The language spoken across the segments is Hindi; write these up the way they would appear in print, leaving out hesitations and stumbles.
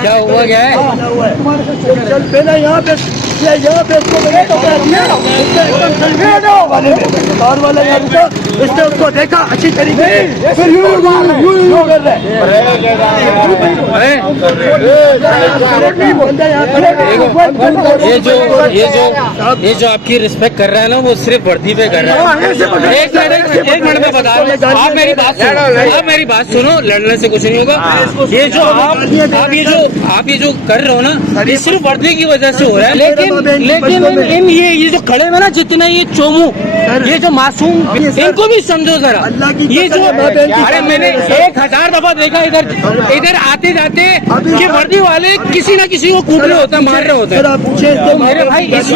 क्या हुआ, क्या है? चल पहले यहाँ पे इसको मैंने पकड़ा दिया, कार वाले इसने उसको देखा अच्छी तरीके से, फिर यूं कर रहे ये जो आपकी रिस्पेक्ट कर रहा है ना, वो सिर्फ वर्दी पे कर रहा है। एक मिनट में बता रहा हूं, आप मेरी बात सुनो, लड़ने से कुछ नहीं होगा। ये जो आप ये जो कर रहे हो ना, ये सिर्फ वर्दी की वजह से हो रहा है। लेकिन ये जो खड़े हैं ना, जितने ये चोमू, ये जो मासूम, इनको भी समझो जरा। ये जो अरे मैंने 1000 दफा देखा इधर आते जाते ये वर्दी वाले किसी ना किसी को कूट रहे होते हैं, मार रहे होते हैं। तो मेरे भाई इस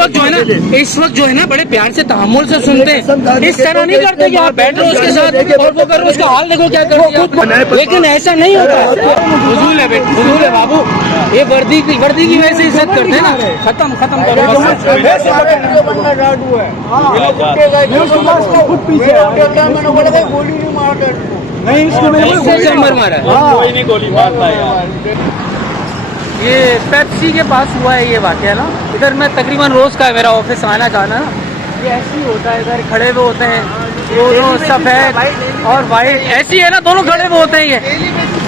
वक्त जो है ना बड़े प्यार से तहम्मुल से सुनते हैं, इस तरह नहीं करते कि आप बैठ रहे हो उसके साथ और वो कर रहे हो, उसका हाल देखो क्या कर दिया। लेकिन ऐसा नहीं होता, फजूल है बाबू। ये वर्दी की वजह से इज्जत करते हैं ना। खत्म करो। नहीं, इसको मारा कोई नहीं गोली मारता है। ये पेप्सी के पास हुआ है ये वाकया ना। इधर मैं तकरीबन रोज का है मेरा ऑफिस आना जाना, ये ऐसे ही होता है। इधर खड़े हुए होते हैं दोनों, सफेद और वाइट ऐसी है ना, दोनों खड़े हुए होते हैं ये।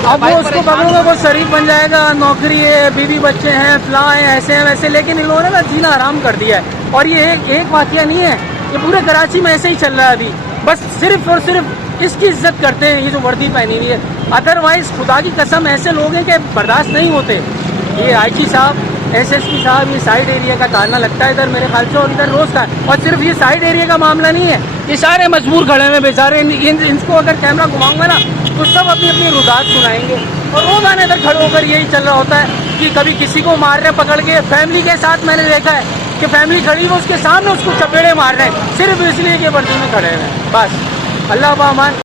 अब वो उसको पकड़ोगे वो शरीफ बन जाएगा, नौकरी है, बीवी बच्चे हैं, फला है, ऐसे हैं वैसे। लेकिन इन लोगों ने ना जीना हराम कर दिया है। और ये एक वाकया नहीं है, ये पूरे कराची में ऐसे ही चल रहा है अभी। बस सिर्फ और सिर्फ इसकी इज्जत करते हैं, ये जो वर्दी पहनी हुई है। अदरवाइज खुदा की कसम ऐसे लोग हैं कि बर्दाश्त नहीं होते। ये आईजी साहब, एसएसपी साहब, ये साइड एरिया का ताना लगता है इधर मेरे ख्याल से, और इधर रोज का। और सिर्फ ये साइड एरिया का मामला नहीं है, ये सारे मजबूर खड़े हैं बेचारे। इनको अगर कैमरा घुमाऊंगा ना तो सब अपनी अपनी रुदात सुनाएंगे। और रोजाना इधर खड़े होकर यही चल रहा होता है कि कभी किसी को मार रहे पकड़ के, फैमिली के साथ मैंने देखा है कि फैमिली खड़ी है उसके सामने उसको चपेड़े मार रहे हैं सिर्फ इसलिए कि वर्दी में खड़े हैं। बस अल्लाह पामान।